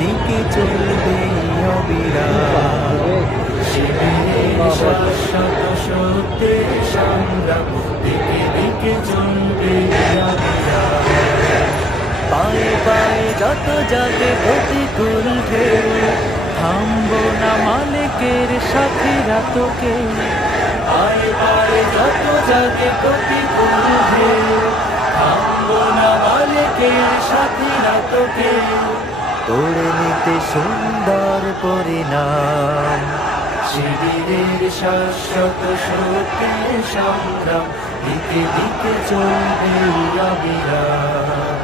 দিকে চলবে অবিরাম। শিবিরের শাশ্বত সত্যের সংগ্রাম দিকে দিকে চলবে অবিরাম। পায়ে পায়ে যত জাগে প্রতিকূল ঢেউ, থামবো না মালিকের সাথীরা তোকে। পায়ে পায়ে যত জাগে প্রতিকূল ঢেউ, থামবো না মালিকের সাথীরা তোকে। তোড়ে নিতে সুন্দর পরিণাম, শিবিরের শাশ্বত সত্যের সংগ্রাম দিকে দিকে চলবে অবিরাম।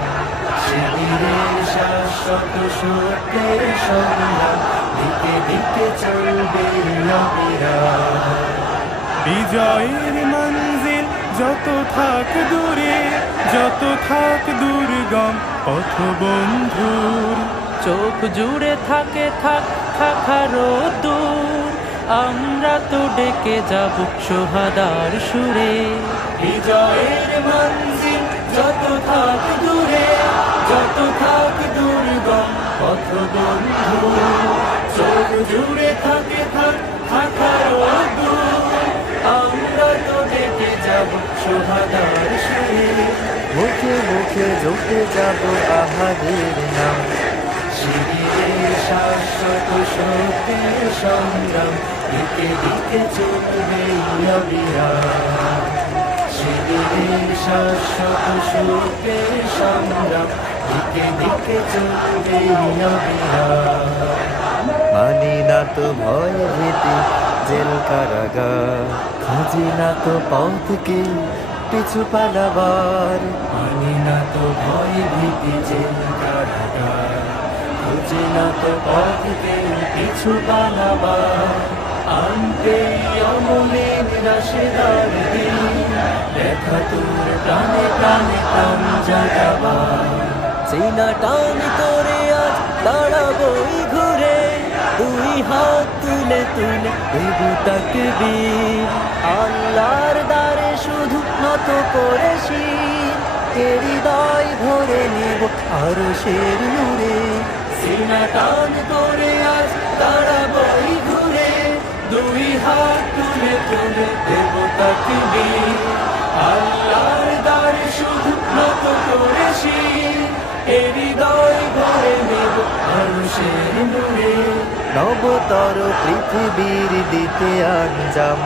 শিবিরের শাশ্বত সত্যের সংগ্রাম দিকে দিকে চলবে অবিরাম। বিজয়ের মঞ্জিল যত থাক দূরে, যত থাক দুর্গম পথ বন্ধুর, চোখ জুড়ে থাকে থাক থাকারও দূর, আমরা তো ডেকে যাব সোহাদার সুরে। বিজয়ের মঞ্জিল যত থাক দূরে, যত থাক দুর্গম পথ বন্ধু, চোখ জুড়ে থাকে থাক থাকারও দূর, আমরা তো ডেকে যাব সোহাদার সুরে। মুখে মুখে জপে যাব আহাদের নাম, শিবিরের শাশ্বত সত্যের সংগ্রাম দিকে দিকে চলবে অবিরাম। শিবিরের শাশ্বত সত্যের সংগ্রাম দিকে দিকে চলবে অবিরাম। মানি না তো ভয় ভীতি জেল কারাগার, খুঁজি না তো পথকে পিছু পালাবার। মানি না তো ভয় ভীতি জেল কারাগার, খুঁজি না তো পথকে পিছু পালাবার। আনতে অমলিন রাশেদার দিন, দেখা তোর প্রাণে প্রাণে প্রাণ জাগাবার। চেনা টান করে আজ দাঁড়াবই ঘুরে, দুই হাত তুলে তুলে দেব তাকবীর। আল্লাহর দ্বারে শুধু নত করে শির, এর হৃদয় ভরে নেব আরশের নূরে। সিনা টান করে আজ দাঁড়াবই ঘুরে, দুই হাত তুলে তুলে দেব তাকবীর। আল্লাহর দ্বারে শুধু নত করে শির, এর হৃদয় ভরে নেব আরশের নূরে। নবতর পৃথিবীর দিতে আঞ্জাম,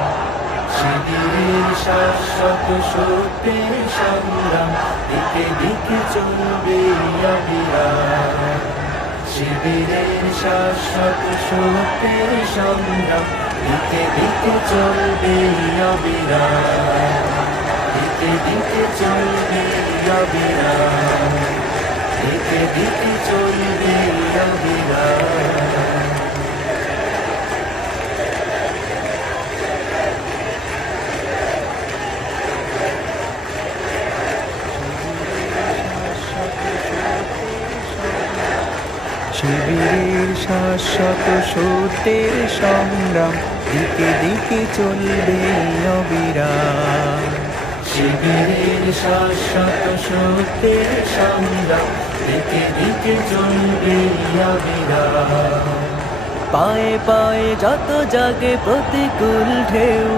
শিবিরের শাশ্বত সত্যের সংগ্রাম দিকে দিকে চলবে অবিরাম। শিবিরের শাশ্বত সত্যের সংগ্রাম দিকে দিকে চলবে অবিরাম। দিকে দিকে চলবে অবিরাম, দিকে দিকে চলবে অবিরাম। শিবিরের শাশ্বত সত্যের সংগ্রাম দিকে দিকে চলবে অবিরাম। শিবিরের শাশ্বত সত্যের সংগ্রাম দিকে দিকে চলবে অবিরাম। পায়ে পায়ে যত জাগে প্রতিকূল ঢেউ,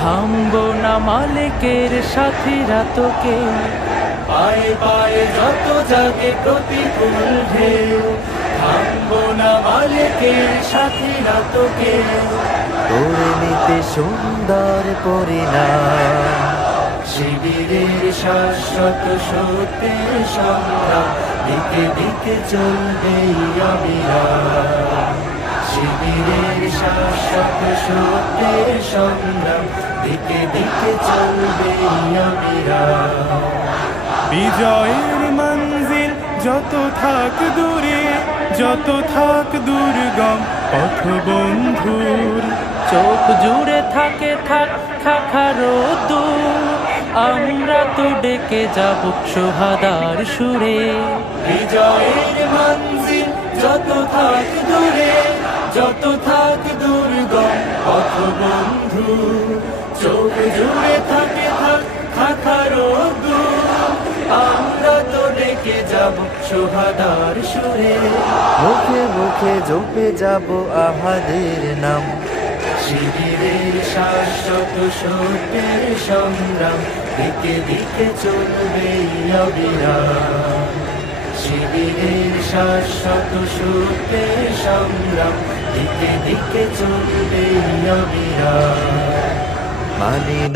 থামবো না মালিকের সাথীরা তোকে। পায়ে পায়ে যত জাগে প্রতিকূল ঢেউ, থামবো না মালিকের সাথীরা তোকে। তোরে নিতে সুন্দর পরিণাম, শিবিরের শাশ্বত সত্যের সংগ্রাম দিকে দিকে চলবে অবিরাম। শিবিরের শাশ্বত সত্যের সংগ্রাম দিকে দিকে চলবে অবিরাম। বিজয়ের মঞ্জিল যত থাক দূরে, যত থাক দুর্গম পথ বন্ধুর, চোখ জুড়ে থাকে থাক থাকারও দূর, আমরা তো ডেকে যাব সোহাদার সুরে। বিজয়ের মঞ্জিল যত থাক দূরে, যত থাক দুর্গম পথ বন্ধু, চোখ জুড়ে থাকে থাক থাকারও দূর, আমরা তো ডেকে যাব সোহাদার সুরে, মুখে মুখে জপে যাব আহাদের নাম। শিবিরের শাশ্বত সত্যের সংগ্রাম, দিকে দিকে চলবে অবিরাম। শিবিরের শাশ্বত সত্যের সংগ্রাম, দিকে দিকে চলবে অবিরাম। মানি না